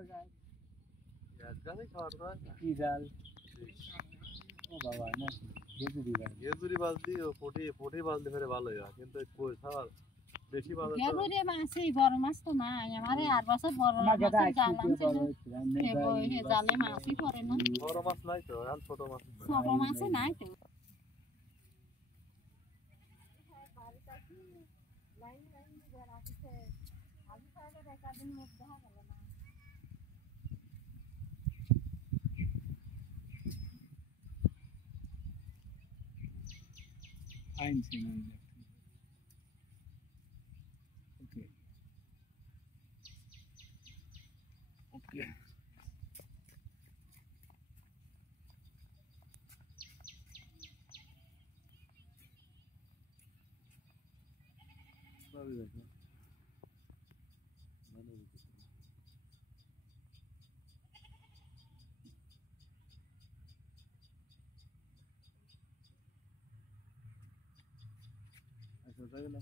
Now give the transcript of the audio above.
এক গালে খাওয়ার পর কি জাল ও বাবা না গেজুরি জাল গেজুরি বাজ দিয়ে ফটি বাজলে ফেরে ভালোই হয় কিন্তু কই খাওয়ার বেশি বাজ গেজুরি মাছই বড় মাছ তো নাই আমারে আর বছর বড় না মাছের গেদা জাল কি আনছে বড় হচ্ছে নেই ভাই হে জালে মাছই পড়ে না বড় মাছ নাই তো এখন ছোট মাছ ছোট মাছে নাই তো einzelnen okay okay ভাবে দেখো মানে আচ্ছা তাই না